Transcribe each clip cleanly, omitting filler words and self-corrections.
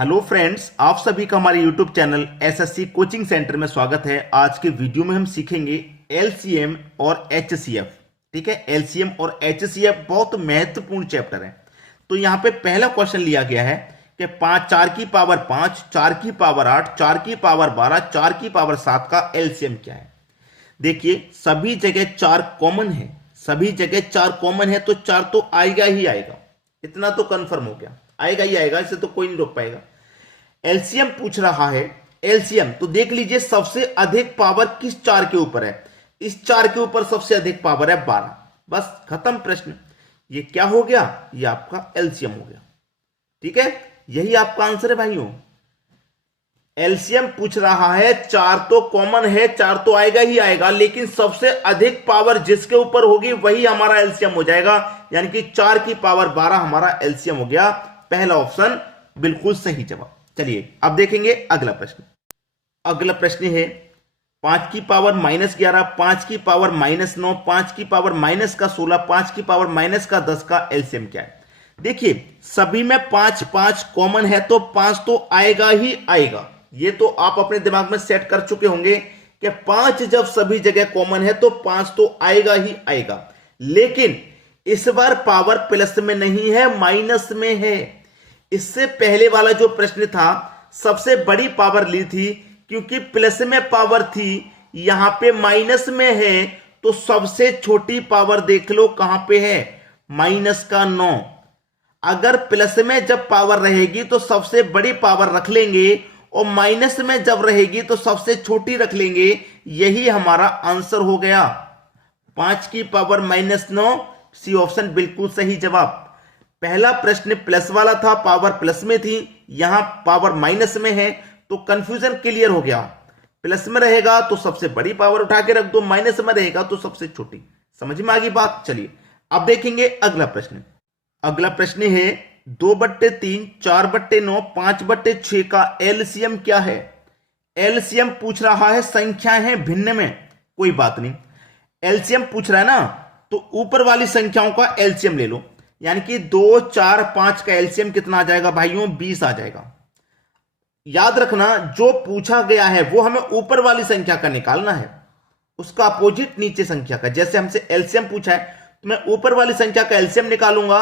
Hello friends, आप सभी का हमारे YouTube channel SSC coaching centre में स्वागत है। आज के वीडियो में हम सीखेंगे एलसीएम और एचसीएफ। ठीक है, एलसीएम और एचसीएफ बहुत महत्वपूर्ण चैप्टर है। तो यहाँ पे पहला क्वेश्चन लिया गया है कि 4 की पावर 5, 4 की पावर 8, 4 की पावर 12, 4 की पावर 7 का एलसीएम क्या है। देखिए, सभी जगह 4 कॉमन है, सभी जगह 4 कॉमन है, तो 4 तो आएगा ही आएगा, इतना तो कंफर्म हो गया, आएगा ही आएगा, इसे तो कोई नहीं रोक पाएगा। एलसीएम पूछ रहा है, एलसीएम तो देख लीजिए सबसे अधिक पावर किस 4 के ऊपर है। इस 4 के ऊपर सबसे अधिक पावर है 12। बस खत्म प्रश्न। ये क्या हो गया, ये आपका एलसीएम हो गया। ठीक है, यही आपका आंसर है भाइयों। एलसीएम पूछ रहा है, 4 तो कॉमन है, 4 तो आएगा ही आएगा, लेकिन सबसे अधिक पावर जिसके ऊपर होगी वही हमारा एलसीएम हो जाएगा, यानी कि 4 की पावर 12 हमारा एलसीएम हो गया। पहला ऑप्शन बिल्कुल सही जवाब। चलिए अब देखेंगे अगला प्रश्न। अगला प्रश्न है 5 की पावर -11, 5 की पावर -9, 5 की पावर -16, 5 की पावर -10 का एलसीएम क्या है। देखिए, सभी में 5 5 कॉमन है, तो 5 तो आएगा ही आएगा। ये तो आप अपने दिमाग में सेट कर चुके होंगे कि 5 जब सभी जगह कॉमन है तो 5 तो आएगा ही आएगा। लेकिन इस बार पावर प्लस में नहीं है, माइनस में है। इससे पहले वाला जो प्रश्न था सबसे बड़ी पावर ली थी, क्योंकि प्लस में पावर थी, यहां पे माइनस में है, तो सबसे छोटी पावर देख लो कहां पे है, -9। अगर प्लस में जब पावर रहेगी तो सबसे बड़ी पावर रख लेंगे, और माइनस में जब रहेगी तो सबसे छोटी रख लेंगे। यही हमारा आंसर हो गया, 5 की पावर -9। सी ऑप्शन बिल्कुल सही जवाब। पहला प्रश्न प्लस वाला था, पावर प्लस में थी, यहां पावर माइनस में है, तो कंफ्यूजन क्लियर हो गया। प्लस में रहेगा तो सबसे बड़ी पावर उठा के रख दो, माइनस में रहेगा तो सबसे छोटी। समझ में आ गई बात। चलिए अब देखेंगे अगला प्रश्न। अगला प्रश्न है 2/3, 4/9, 5/6 का एलसीएम क्या है। एलसीएम पूछ रहा है, संख्याएं हैं भिन्न में, कोई बात नहीं। एलसीएम पूछ रहा है ना, तो ऊपर वाली संख्याओं का एलसीएम ले लो, यानी कि 2, 4, 5 का एलसीएम कितना आ जाएगा भाइयों, 20 आ जाएगा। याद रखना, जो पूछा गया है वो हमें ऊपर वाली संख्या का निकालना है, उसका अपोजिट नीचे संख्या का। जैसे हमसे एलसीएम पूछा है तो मैं ऊपर वाली संख्या का एलसीएम निकालूंगा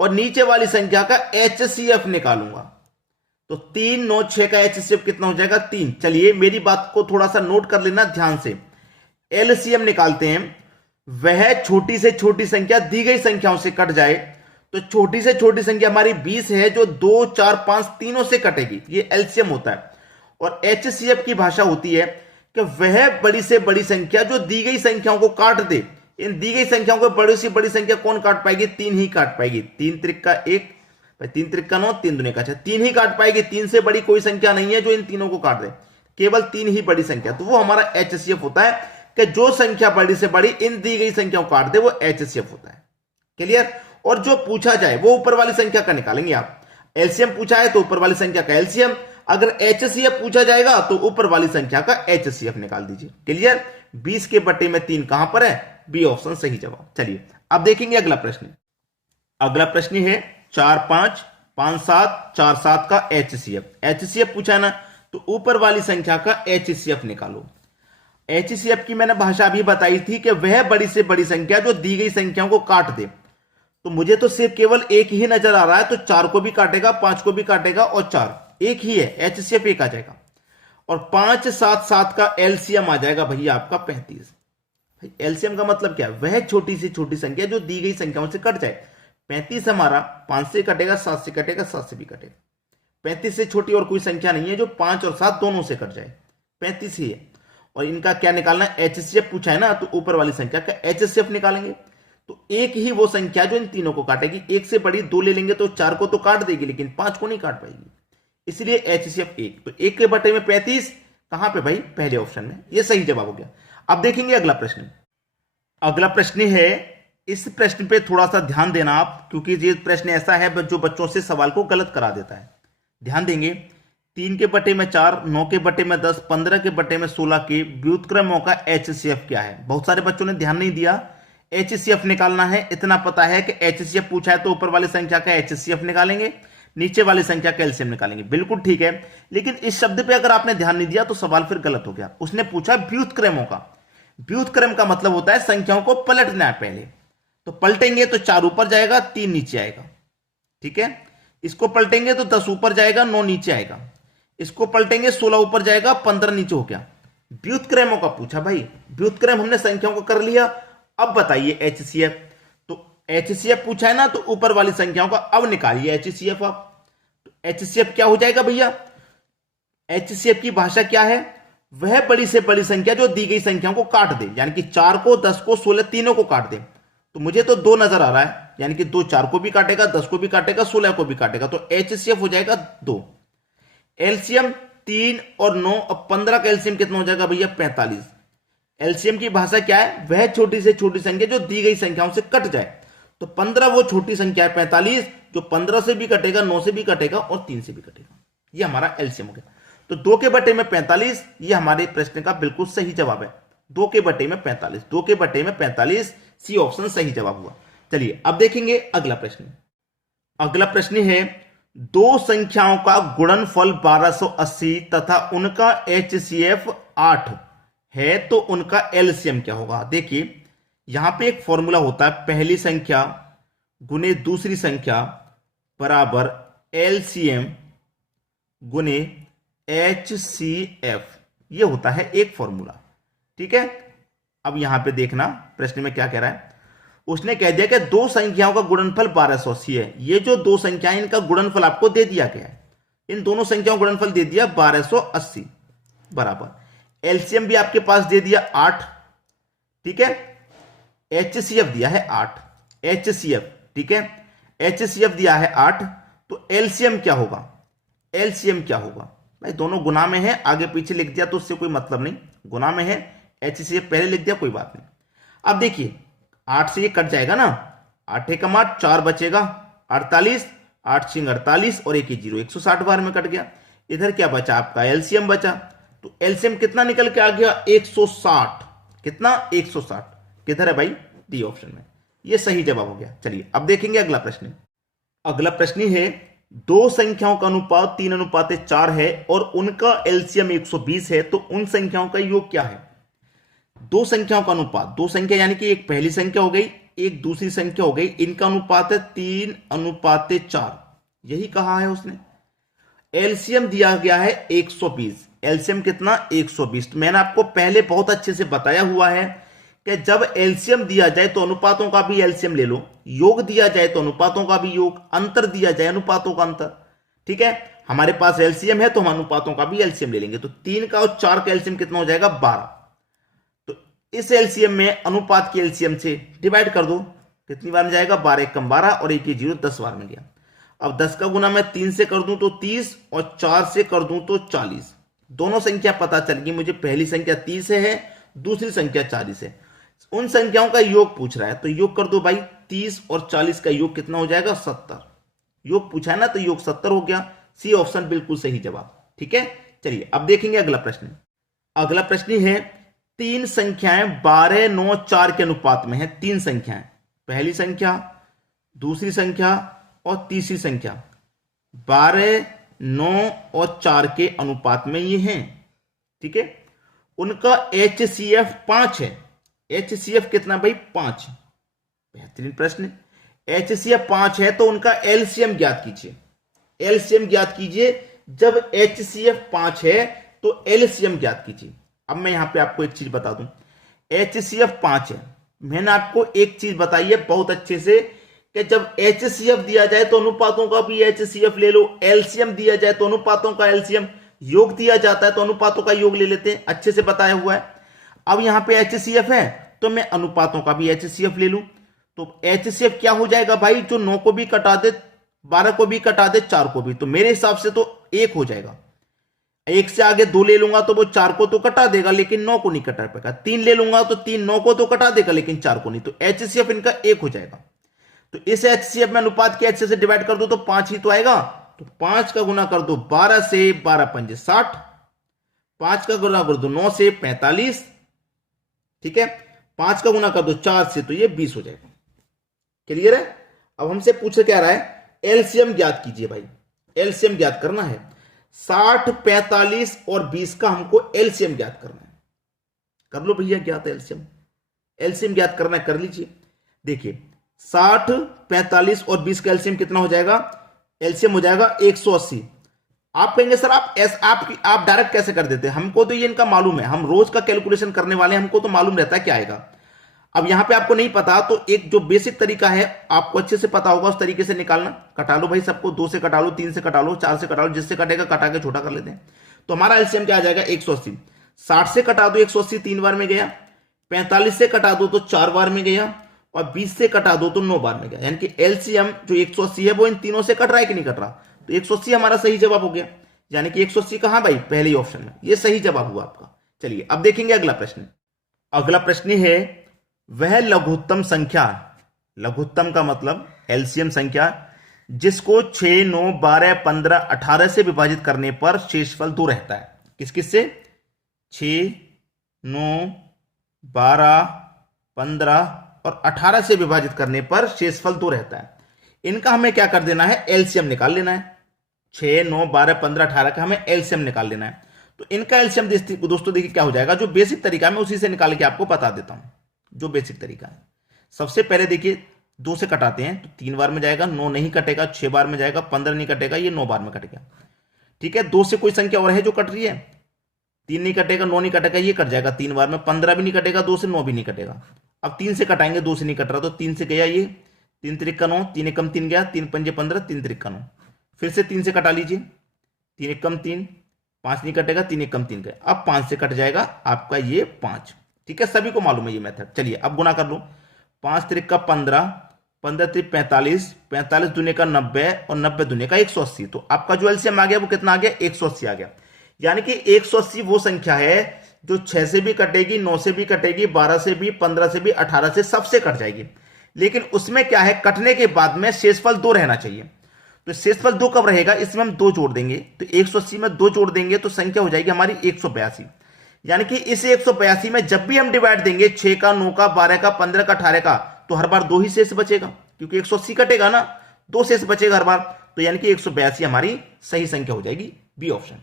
और नीचे वाली संख्या का एचसीएफ निकालूंगा। तो 3, 9, 6 का एचसीएफ कितना हो जाएगा, 3। चलिए मेरी बात को थोड़ा सा नोट कर लेना ध्यान से। एलसीएम निकालते हैं, वह छोटी से छोटी संख्या दी गई संख्याओं से कट जाए, तो छोटी से छोटी संख्या हमारी 20 है, जो 2, 4, 5 तीनों से कटेगी, ये एलसीएम होता है। और एचसीएफ की भाषा होती है कि वह बड़ी से बड़ी संख्या जो दी गई संख्याओं को काट दे। इन दी गई संख्याओं को बड़ी से बड़ी संख्या कौन काट पाएगी, 3 ही काट पाएगी। 3 त्रिक 1, 3 त्रिक 9, 3 दूने 6, 3 ही काट पाएगी। 3 से बड़ी कोई संख्या नहीं है जो इन तीनों को काट दे, केवल 3 ही बड़ी संख्या। तो वो हमारा एचसीएफ होता है कि जो संख्या बड़ी से बड़ी इन दी गई संख्याओं को काट दे, वो एचसीएफ होता है। क्लियर। और जो पूछा जाए वो ऊपर वाली संख्या का निकालेंगे आप। एलसीएम पूछा है तो ऊपर वाली संख्या का एलसीएम, अगर एचसीएफ पूछा जाएगा तो ऊपर वाली संख्या का एचसीएफ निकाल दीजिए। क्लियर। 20 के बटे में 3 कहां पर है, बी ऑप्शन सही जवाब। चलिए अब देखेंगे अगला प्रश्न। अगला प्रश्न है 4, 5, 5, 7, 4, 7 का एचसीएफ। एचसीएफ पूछा है ना, तो ऊपर वाली संख्या का एचसीएफ निकालो। एचसीएफ की मैंने भाषा भी बताई थी कि वह बड़ी से बड़ी संख्या जो दी गई संख्याओं को काट दे। तो मुझे तो सिर्फ केवल एक ही नजर आ रहा है, तो 4 को भी काटेगा, 5 को भी काटेगा, और 4 एक ही है, एचसीएफ 1 आ जाएगा। और 5, 7, 7 का एलसीएम आ जाएगा भैया आपका 35। एलसीएम का मतलब क्या है, वह छोटी से छोटी संख्या जो दी गई संख्याओं से कट जाए। 35 हमारा 5 से कटेगा, 7 से कटेगा, 7 से भी कटेगा। 35 से छोटी और कोई संख्या नहीं है जो 5 और 7 दोनों से कट जाए, 35 ही है। और इनका क्या निकालना है, एचसीएफ पूछा है ना, तो ऊपर वाली संख्या का एचसीएफ निकालेंगे। तो एक ही वो संख्या जो इन तीनों को काटेगी। एक से बड़ी 2 ले लेंगे तो 4 को तो काट देगी, लेकिन 5 को नहीं काट पाएगी, इसलिए एचसीएफ 1। तो 1 के बटे में 35 कहां पे भाई, पहले ऑप्शन में। ये सही जवाब हो गया। अब देखेंगे अगला प्रश्न। अगला प्रश्न है, इस प्रश्न पे थोड़ा सा ध्यान देना आप, क्योंकि ये प्रश्न ऐसा है जो बच्चों से सवाल को गलत करा देता है। ध्यान देंगे। 3 के बटे में 4, 9 के बटे में 10, 15 के बटे में 16 के व्युत्क्रमों का एचसीएफ क्या है। बहुत सारे बच्चों ने ध्यान नहीं दिया। एचसीएफ निकालना है, इतना पता है कि एचसीएफ पूछा है तो ऊपर वाली संख्या का एचसीएफ निकालेंगे, नीचे वाली संख्या का एलसीएम निकालेंगे। बिल्कुल ठीक है, लेकिन इस शब्द पे अगर आपने ध्यान नहीं दिया तो सवाल फिर गलत हो गया। उसने पूछा व्युत्क्रमों का। व्युत्क्रम का मतलब होता है संख्याओं को पलटना है पहले। तो पलटेंगे तो 4 ऊपर जाएगा, 3 नीचे आएगा। ठीक है, इसको पलटेंगे तो 10 ऊपर जाएगा, 9 नीचे आएगा। इसको पलटेंगे 16 ऊपर जाएगा, 15 नीचे हो गया। व्युत्क्रमों का पूछा भाई। व्युत्क्रम हमने संख्याओं को कर लिया। अब बताइए एचसीएफ। तो एचसीएफ पूछा है ना, तो ऊपर वाली संख्याओं का अब निकालिए एचसीएफ। आप तो एचसीएफ क्या हो जाएगा भैया? एचसीएफ की भाषा क्या है? वह बड़ी से बड़ी संख्या जो दी गई संख्याओं को काट दे, यानी कि 4 को, 10 को, 16 तीनों को काट दे। तो मुझे तो 2 नजर आ रहा है, यानी कि 2 4 को भी काटेगा, 10 को भी काटेगा, 16 को भी काटेगा। तो एचसीएफ हो जाएगा 2। एलसीएम 3 और 9, अब 15 का एलसीएम कितना हो जाएगा भैया? 45। एलसीएम की भाषा क्या है? वह छोटी से छोटी संख्या जो दी गई संख्याओं से कट जाए। तो 15 वो छोटी संख्या है, 45 जो 15 से भी कटेगा, 9 से भी कटेगा और 3 से भी कटेगा। ये हमारा एलसीएम हो गया। तो 2 के बटे में 45, ये हमारे प्रश्न का बिल्कुल सही जवाब है। 2 के बटे में 45, 2 के बटे में 45, सी ऑप्शन सही जवाब हुआ। चलिए अब देखेंगे अगला प्रश्न। अगला प्रश्न है, दो संख्याओं का गुणनफल 1280 तथा उनका एचसीएफ 8 है, तो उनका एलसीएम क्या होगा? देखिए यहां पे एक फॉर्मूला होता है, पहली संख्या गुने दूसरी संख्या बराबर एलसीएम गुने एचसीएफ। ये होता है एक फॉर्मूला। ठीक है, अब यहां पे देखना प्रश्न में क्या कह रहा है। उसने कह दिया कि दो संख्याओं का गुणनफल 1280 है। ये जो दो संख्याएं, इनका गुणनफल आपको दे दिया गया है। इन दोनों संख्याओं का गुणनफल दे दिया 1280 बराबर एलसीएम भी आपके पास दे दिया 8। ठीक है, एचसीएफ दिया है 8, एचसीएफ। ठीक है, एचसीएफ दिया है 8, तो एलसीएम क्या होगा? एलसीएम क्या होगा भाई? दोनों गुना में है, आगे पीछे लिख दिया तो उससे कोई मतलब नहीं। गुना में है, एचसीएफ पहले लिख दिया, कोई बात नहीं। अब देखिए 8 से ये कट जाएगा ना, 8 एकम 8, 4 बचेगा 48, 8 सिंह 48 और 1 0, 160 बार में कट गया। इधर क्या बचा? आपका एलसीएम बचा। तो एलसीएम कितना निकल के आ गया? 160। कितना? 160। किधर है भाई? डी ऑप्शन में। ये सही जवाब हो गया। चलिए अब देखेंगे अगला प्रश्न। अगला प्रश्न है, दो संख्याओं का अनुपात 3:4 है और उनका एलसीएम 120 है, तो उन संख्याओं का योग क्या है? दो संख्याओं का अनुपात, दो संख्या यानी कि एक पहली संख्या हो गई, एक दूसरी संख्या हो गई, इनका अनुपात है 3:4। यही कहा है उसने। एलसीएम दिया गया है 120। एलसीएम कितना? 120। मैंने आपको पहले बहुत अच्छे से बताया हुआ है कि जब एलसीएम दिया जाए तो अनुपातों का भी एलसीएम ले लो, योग दिया जाए तो अनुपातों का भी योग, अंतर दिया जाए अनुपातों का अंतर। ठीक है, हमारे पास एलसीएम है तो हम अनुपातों का भी एलसीएम ले लेंगे। तो 3 का और 4 का एलसीएम कितना हो जाएगा? 12। इस एलसीएम में अनुपात की एलसीएम से डिवाइड कर दो, कितनी बार में जाएगा? 12 एकम 12 और 1 0, 10 बार में गया। अब 10 का गुना मैं 3 से कर दूं तो 30 और 4 से कर दूं तो 40। दोनों संख्या पता चल गई मुझे, पहली संख्या 30 है, दूसरी संख्या 40 है। उन संख्याओं का योग पूछ रहा है तो योग कर दो भाई। 30 और 40 का योग कितना हो जाएगा? 70। योग पूछा है ना, तो योग 70 हो गया। सी ऑप्शन बिल्कुल सही जवाब। ठीक है, चलिए अब देखेंगे अगला प्रश्न। अगला प्रश्न है, तीन संख्याएं 12, 9, 4 के अनुपात में है। तीन संख्याएं, पहली संख्या, दूसरी संख्या और तीसरी संख्या 12, 9 और 4 के अनुपात में ये हैं। ठीक है, उनका एचसीएफ 5 है। एचसीएफ कितना भाई? 5। बेहतरीन प्रश्न। एचसीएफ 5 है तो उनका एलसीएम ज्ञात कीजिए। एलसीएम ज्ञात कीजिए। जब एचसीएफ 5 है तो एलसीएम ज्ञात कीजिए। अब मैं यहां पे आपको एक चीज बता दूं, एचसीएफ 5 है। मैंने आपको एक चीज बताई है बहुत अच्छे से कि जब एचसीएफ दिया जाए तो अनुपातों का भी एचसीएफ ले लो, एलसीएम दिया जाए तो अनुपातों का एलसीएम, योग दिया जाता है तो अनुपातों का योग ले लेते हैं। अच्छे से बताया हुआ है। अब यहां पे एचसीएफ है तो मैं अनुपातों का भी एचसीएफ ले लूं। तो एचसीएफ क्या हो जाएगा भाई? जो 9 को भी कटा दे, 12 को भी कटा दे, 4 को भी, तो मेरे हिसाब से तो 1 हो जाएगा। 1 से आगे 2 ले लूंगा तो वो 4 को तो कटा देगा लेकिन 9 को नहीं कटा पाएगा। 3 ले लूंगा तो 3 9 को तो कटा देगा लेकिन 4 को नहीं। तो एचसीएफ इनका 1 हो जाएगा। तो इस एचसीएफ में अनुपात के एच से डिवाइड कर दो तो 5 ही तो आएगा। तो 5 का गुना कर दो 12 से, 12 पंजे 60, 5 का गुना कर दो 9 से, 45। ठीक है, 5 का गुना कर दो 4 से, तो ये 20 हो जाएगा। क्लियर है? अब हमसे पूछे क्या रहा है? एलसीएम ज्ञात कीजिए भाई। एलसीएम ज्ञात करना है। 60, 45 और 20 का हमको एलसीएम ज्ञात करना है। कर लो भैया ज्ञात एलसीएम। एलसीएम ज्ञात करना है, कर लीजिए। देखिए 60, 45 और 20 का एलसीएम कितना हो जाएगा? एलसीएम हो जाएगा 180। आप कहेंगे सर आप डायरेक्ट कैसे कर देते हैं? हमको तो ये इनका मालूम है, हम रोज का कैलकुलेशन करने वाले हैं, हमको तो मालूम रहता है क्या आएगा। अब यहां पे आपको नहीं पता तो एक जो बेसिक तरीका है आपको अच्छे से पता होगा, उस तरीके से निकालना। कटा लो भाई सबको, 2 से कटा लो, 3 से कटा लो, 4 से कटा लो, जिससे कटेगा कटा के छोटा कर लेते हैं। तो हमारा एलसीएम क्या आ जाएगा? 180। 60 से कटा दो 180 3 बार में गया, 45 से कटा दो तो 4 बार में गया, और 20 से कटा दो तो 9 बार में गया। यानी कि एलसीएम जो 180 है वो इन तीनों से कट रहा है कि नहीं कट रहा? तो 180 हमारा सही जवाब हो गया। यानी कि 180 कहां भाई? पहले ही ऑप्शन में, ये सही जवाब हुआ आपका। चलिए अब देखेंगे अगला प्रश्न। अगला प्रश्न है वह लघुत्तम संख्या, लघुत्तम का मतलब एलसीएम संख्या, जिसको 6, 9, 12, 15, 18 से विभाजित करने पर शेषफल 2 रहता है। किस किस से? 6, 9, 12, 15 और 18 से विभाजित करने पर शेषफल 2 रहता है। इनका हमें क्या कर देना है? एलसीएम निकाल लेना है। 6, 9, 12, 15, 18 का हमें एलसीएम निकाल लेना है। तो इनका एलसीएम दोस्तों देखिए क्या हो जाएगा, जो बेसिक तरीका मैं उसी से निकाल के आपको बता देता हूं। जो बेसिक तरीका है, सबसे पहले देखिए 2 से कटाते हैं तो 3 बार में जाएगा, 9 नहीं कटेगा, 6 बार में जाएगा, 15 नहीं कटेगा, ये 9 बार में कटेगा। ठीक है, 2 से कोई संख्या और है जो कट रही है? 3 नहीं कटेगा, 9 नहीं कटेगा, ये कट जाएगा 3 बार में। 15 भी नहीं कटेगा, 2 से 9 भी नहीं कटेगा। अब 3 से कटाएंगे, 2 से नहीं कट रहा तो 3 से गया ये, 3 त्रिक 9, 3 एकम 3 गया, 3 पंजे 15, 3 त्रिक 9। फिर से 3 से कटा लीजिए, 3 एकम 3, 5 नहीं कटेगा, 3 एकम 3 गया। अब 5 से कट जाएगा आपका ये 5। ठीक है, सभी को मालूम है ये मेथड। चलिए अब गुना कर लो, 5 त्रिक का 15, 15 त्रिक 45, 45 दूने का 90 और 90 दूने का 180। तो आपका जो एलसीएम आ गया वो कितना आ गया? 180 आ गया। यानी कि 180 वो संख्या है जो 6 से भी कटेगी, 9 से भी कटेगी, 12 से भी, 15 से भी, 18 से, सबसे कट जाएगी। लेकिन उसमें क्या है, कटने के बाद में शेषफल 2 रहना चाहिए। तो शेषफल 2 कब रहेगा? इसमें हम 2 जोड़ देंगे, तो 180 में 2 जोड़ देंगे तो संख्या हो जाएगी हमारी 182। यानी कि इस 182 में जब भी हम डिवाइड देंगे 6 का, 9 का, 12 का, 15 का, 18 का, तो हर बार 2 ही शेष बचेगा, क्योंकि 180 कटेगा ना, 2 शेष बचेगा हर बार। तो यानी कि 182 हमारी सही संख्या हो जाएगी, बी ऑप्शन।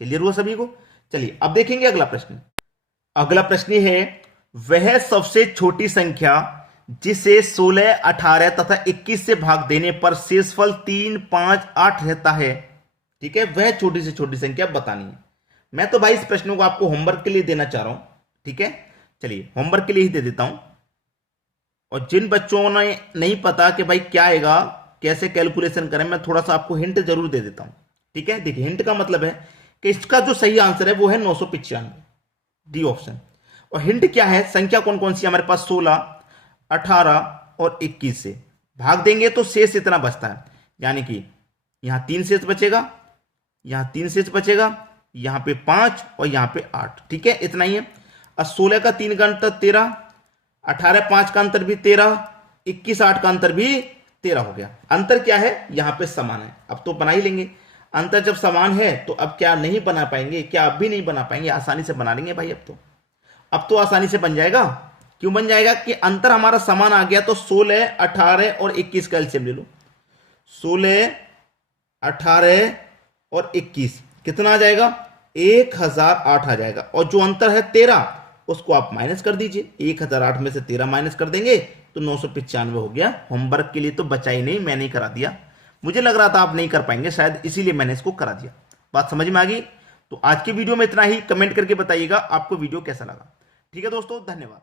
क्लियर हुआ सभी को? चलिए अब देखेंगे अगला प्रश्न। अगला प्रश्न है वह सबसे छोटी संख्या जिसे 16, 18 तथा 21 से भाग देने पर शेषफल 3, 5, 8 रहता है। ठीक है, वह छोटी से छोटी संख्या बतानी है। मैं तो भाई इस प्रश्नों को आपको होमवर्क के लिए देना चाह रहा हूं। ठीक है, चलिए होमवर्क के लिए ही दे देता हूं। और जिन बच्चों ने नहीं पता कि भाई क्या आएगा, कैसे कैलकुलेशन करें, मैं थोड़ा सा आपको हिंट जरूर दे देता हूं। ठीक है, देखिए हिंट का मतलब है कि इसका जो सही आंसर है वो है 995, डी ऑप्शन। और हिंट क्या है, संख्या कौन कौन सी हमारे पास? 16, 18 और 21 से भाग देंगे तो शेष इतना बचता है। यानी कि यहां 3 शेष बचेगा, यहां 3 शेष बचेगा, यहां पे 5 और यहां पे 8। ठीक है, इतना ही है। और 16 का 3 का अंतर 13, 18 5 का अंतर भी 13, 21 8 का अंतर भी 13 हो गया। अंतर क्या है? यहां पे समान है। अब तो बना ही लेंगे। अंतर जब समान है तो अब क्या नहीं बना पाएंगे? क्या अब भी नहीं बना पाएंगे? आसानी से बना लेंगे भाई। अब तो आसानी से बन जाएगा। क्यों बन जाएगा? कि अंतर हमारा समान आ गया। तो 16, 18 और 21 का एलसीएम ले लो। 16, 18 और 21 कितना आ जाएगा? 1008 आ जाएगा। और जो अंतर है 13, उसको आप माइनस कर दीजिए। 1008 में से 13 माइनस कर देंगे तो 995 हो गया। होमवर्क के लिए तो बचा ही नहीं, मैंने ही करा दिया। मुझे लग रहा था आप नहीं कर पाएंगे शायद, इसीलिए मैंने इसको करा दिया। बात समझ में आ गई? तो आज की वीडियो में इतना ही। कमेंट करके बताइएगा आपको वीडियो कैसा लगा। ठीक है दोस्तों, धन्यवाद।